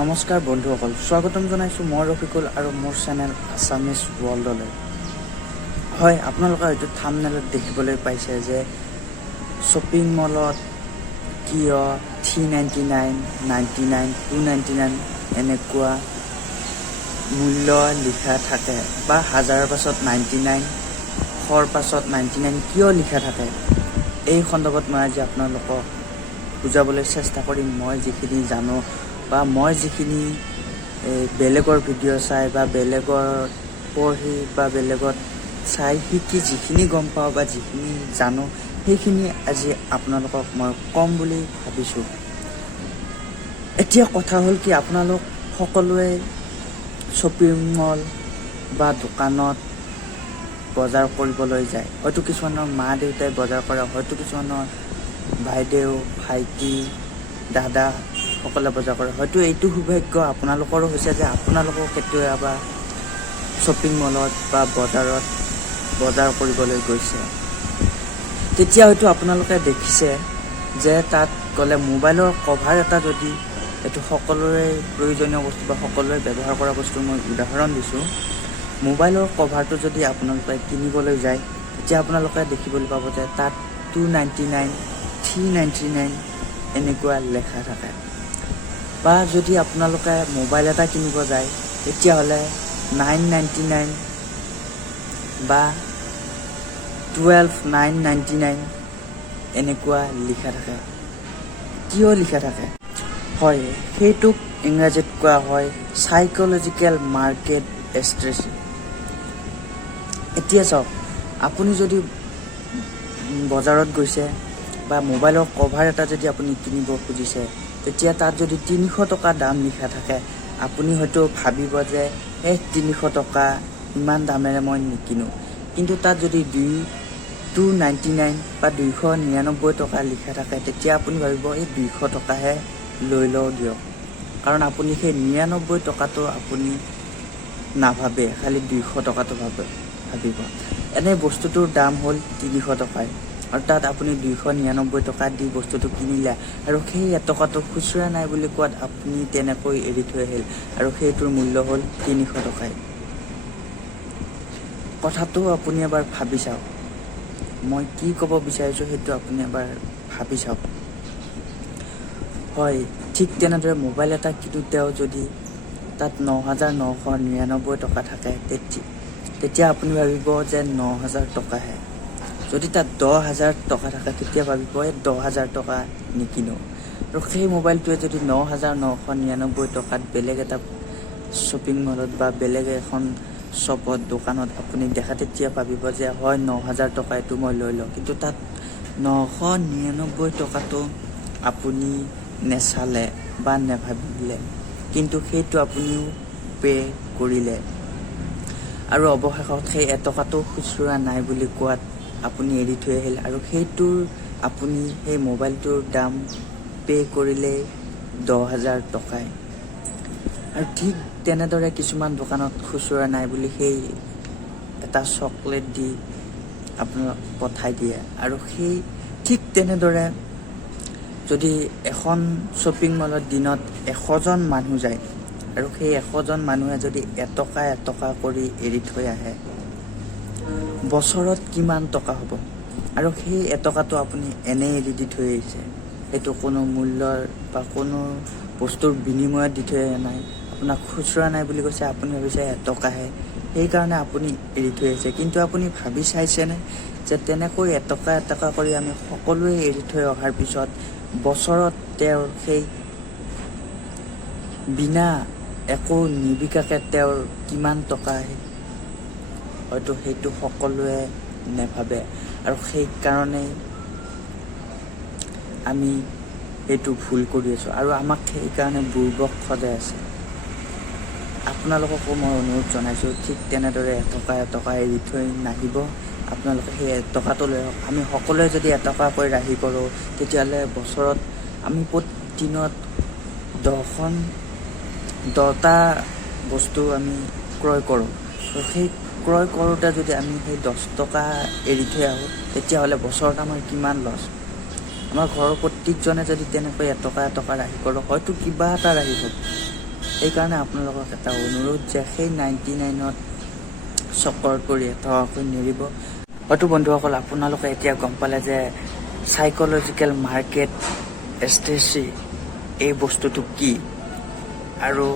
নমস্কাৰ বন্ধুসকল, স্বাগতম জনাইছোঁ মই ৰফিকুল আৰু মোৰ চেনেল আছামিজ ৱৰ্ল্ডলৈ। হয়, আপোনালোকে হয়তো থাম্বনেইলত দেখিবলৈ পাইছে যে শ্বপিং মলত কিয় 399, 99, 299 এনেকুৱা মূল্য লিখা থাকে বা 1000ৰ পাছত 99, 100ৰ পাছত 99 কিয় লিখা থাকে। এই সন্দৰ্ভত মই আজি আপোনালোকক বুজাবলৈ চেষ্টা কৰিম। মই যিখিনি জানো বা মই যিখিনি বেলেগৰ ভিডিঅ' চাই বা বেলেগৰ পঢ়ি বা বেলেগত চাই শিকি যিখিনি গম পাওঁ বা যিখিনি জানো সেইখিনি আজি আপোনালোকক মই ক'ম বুলি ভাবিছোঁ। এতিয়া কথা হ'ল কি, আপোনালোক সকলোৱে শ্বপিং মল বা দোকানত বজাৰ কৰিবলৈ যায়। হয়তো কিছুমানৰ মা দেউতাই বজাৰ কৰে, হয়তো কিছুমানৰ বাইদেউ ভাইটি দাদা সকলে বজাৰ কৰে। হয়তো এইটো সৌভাগ্য আপোনালোকৰো হৈছে যে আপোনালোকেও কেতিয়াবা শ্বপিং মলত বা বজাৰত বজাৰ কৰিবলৈ গৈছে। তেতিয়া হয়তো আপোনালোকে দেখিছে যে তাত গ'লে মোবাইলৰ কভাৰ এটা যদি, এইটো সকলোৰে প্ৰয়োজনীয় বস্তু বা সকলোৱে ব্যৱহাৰ কৰা বস্তু, মই উদাহৰণ দিছোঁ, মোবাইলৰ কভাৰটো যদি আপোনালোকে কিনিবলৈ যায় তেতিয়া আপোনালোকে দেখিবলৈ পাব যে তাত 299, 399 এনেকুৱা লেখা থাকে। বা যদি আপোনালোকে মোবাইল এটা কিনিব যায় তেতিয়াহ'লে 999 বা 12999 এনেকুৱা লিখা থাকে। কিয় লিখা থাকে? হয়, সেইটোক ইংৰাজীত কোৱা হয় চাইক'লজিকেল মাৰ্কেট ষ্ট্ৰেটেজি। এতিয়া চাওক, আপুনি যদি বজাৰত গৈছে বা মোবাইলৰ কভাৰ এটা যদি আপুনি কিনিব খুজিছে, তেতিয়া তাত যদি 300 টকা দাম লিখা থাকে, আপুনি হয়তো ভাবিব যে 300 টকা ইমান দামেৰে মই নিকিনো। কিন্তু তাত যদি 299 বা 299 টকা লিখা থাকে, তেতিয়া আপুনি ভাবিব 200 টকাহে লৈ লওঁ দিয়ক। কাৰণ আপুনি সেই 99 টকাটো আপুনি নাভাবে, খালি 200 টকাটো ভাবিব। এনে বস্তুটোৰ দাম হ'ল 300 টকাই আৰু তাত আপুনি 299 টকা দি বস্তুটো কিনিলে আৰু সেই এটকাটো খুচুৰা নাই বুলি কোৱাত আপুনি তেনেকৈ এৰি থৈ আহিল আৰু সেইটোৰ মূল্য হ'ল 300 টকাই। কথাটো আপুনি এবাৰ ভাবি চাওক। মই কি ক'ব বিচাৰিছোঁ সেইটো আপুনি এবাৰ ভাবি চাওক। হয়, ঠিক তেনেদৰে মোবাইল এটা কিনোতেও যদি তাত 9,999 টকা থাকে, তেতিয়া আপুনি ভাবিব যে 9,000 টকাহে। যদি তাত 10,000 টকা থাকে তেতিয়া ভাবিব 10,000 টকা নিকিনো। আৰু সেই মোবাইলটোৱে যদি 9,999 টকাত বেলেগ এটা শ্বপিং মলত বা বেলেগ এখন শ্বপত দোকানত আপুনি দেখা, তেতিয়া ভাবিব যে হয় 9,000 টকা এইটো মই লৈ লওঁ। কিন্তু তাত 999 টকাটো আপুনি নেচালে বা নেভাবিলে, কিন্তু সেইটো আপুনিও পে' কৰিলে আৰু অৱশেষত সেই এটকাটো খুচুৰা নাই বুলি কোৱাত আপুনি এৰি থৈ আহিল আৰু সেইটোৰ আপুনি সেই মোবাইলটোৰ দাম পে' কৰিলে 10,000 টকাই। আৰু ঠিক তেনেদৰে কিছুমান দোকানত খুচুৰা নাই বুলি সেই এটা চকলেট দি আপোনাক পঠাই দিয়ে। আৰু সেই ঠিক তেনেদৰে যদি এখন শ্বপিং মলত দিনত 100জন মানুহ যায় আৰু সেই 100জন মানুহে যদি এটকা এটকা কৰি এৰি থৈ আহে, বছৰত কিমান টকা হ'ব? আৰু সেই এটকাটো আপুনি এনেই এৰি দি থৈ আহিছে, সেইটো কোনো মূল্যৰ বা কোনো বস্তুৰ বিনিময়ত দি থৈ অহা নাই। আপোনাক খুচুৰা নাই বুলি কৈছে, আপুনি ভাবিছে এটকাহে, সেইকাৰণে আপুনি এৰি থৈ আহিছে। কিন্তু আপুনি ভাবি চাইছেনে যে তেনেকৈ এটকা এটকা কৰি আমি সকলোৱে এৰি থৈ অহাৰ পিছত বছৰত তেওঁৰ সেই বিনা একো নিবিকাকৈ তেওঁৰ কিমান টকা আহে? হয়তো সেইটো সকলোৱে নেভাবে আৰু সেইকাৰণেই আমি সেইটো ভুল কৰি আছোঁ আৰু আমাক সেইকাৰণে বুৰ্বক সজাই আছে। আপোনালোককো মই অনুৰোধ জনাইছোঁ, ঠিক তেনেদৰে এটকা এটকা এৰি থৈ নাহিব। আপোনালোকে সেই এটকাটো লৈ আহক। আমি সকলোৱে যদি এটকাকৈ ৰাহি কৰোঁ তেতিয়াহ'লে বছৰত আমি প্ৰতিদিনত 10টা বস্তু আমি ক্ৰয় কৰোঁ। তো সেই ক্ৰয় কৰোঁতে যদি আমি সেই 10 টকা এৰি থৈ আহোঁ তেতিয়াহ'লে বছৰত আমাৰ কিমান লছ। আমাৰ ঘৰৰ প্ৰত্যেকজনে যদি তেনেকৈ এটকা এটকা ৰাহি কৰোঁ, হয়তো কিবা এটা ৰাহি হ'ব। সেইকাৰণে আপোনালোকক এটা অনুৰোধ যে সেই 99ত চকৰ কৰি এটকাকৈ নেৰিব। হয়তো বন্ধুসকল আপোনালোকে এতিয়া গম পালে যে চাইক'লজিকেল মাৰ্কেট ষ্ট্ৰেটেজি এই বস্তুটো কি আৰু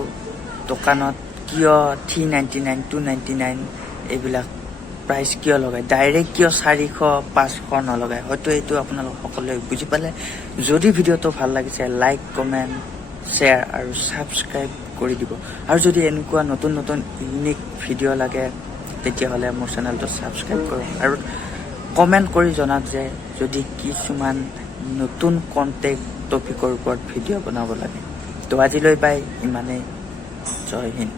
দোকানত কিয় 399 299 এইবিলাক প্ৰাইচ কিয় লগায়, ডাইৰেক্ট কিয় 400-500 নলগায়। হয়তো এইটো আপোনালোক সকলোৱে বুজি পালে। যদি ভিডিঅ'টো ভাল লাগিছে লাইক কমেণ্ট শ্বেয়াৰ আৰু ছাবস্ক্ৰাইব কৰি দিব। আৰু যদি এনেকুৱা নতুন নতুন ইউনিক ভিডিঅ' লাগে তেতিয়াহ'লে মোৰ চেনেলটো ছাবস্ক্ৰাইব কৰক আৰু কমেণ্ট কৰি জনাওক যে যদি কিছুমান নতুন কণ্টেক্ট টপিকৰ ওপৰত ভিডিঅ' বনাব লাগে। তো আজিলৈ পাই ইমানেই। জয় হিন্দ।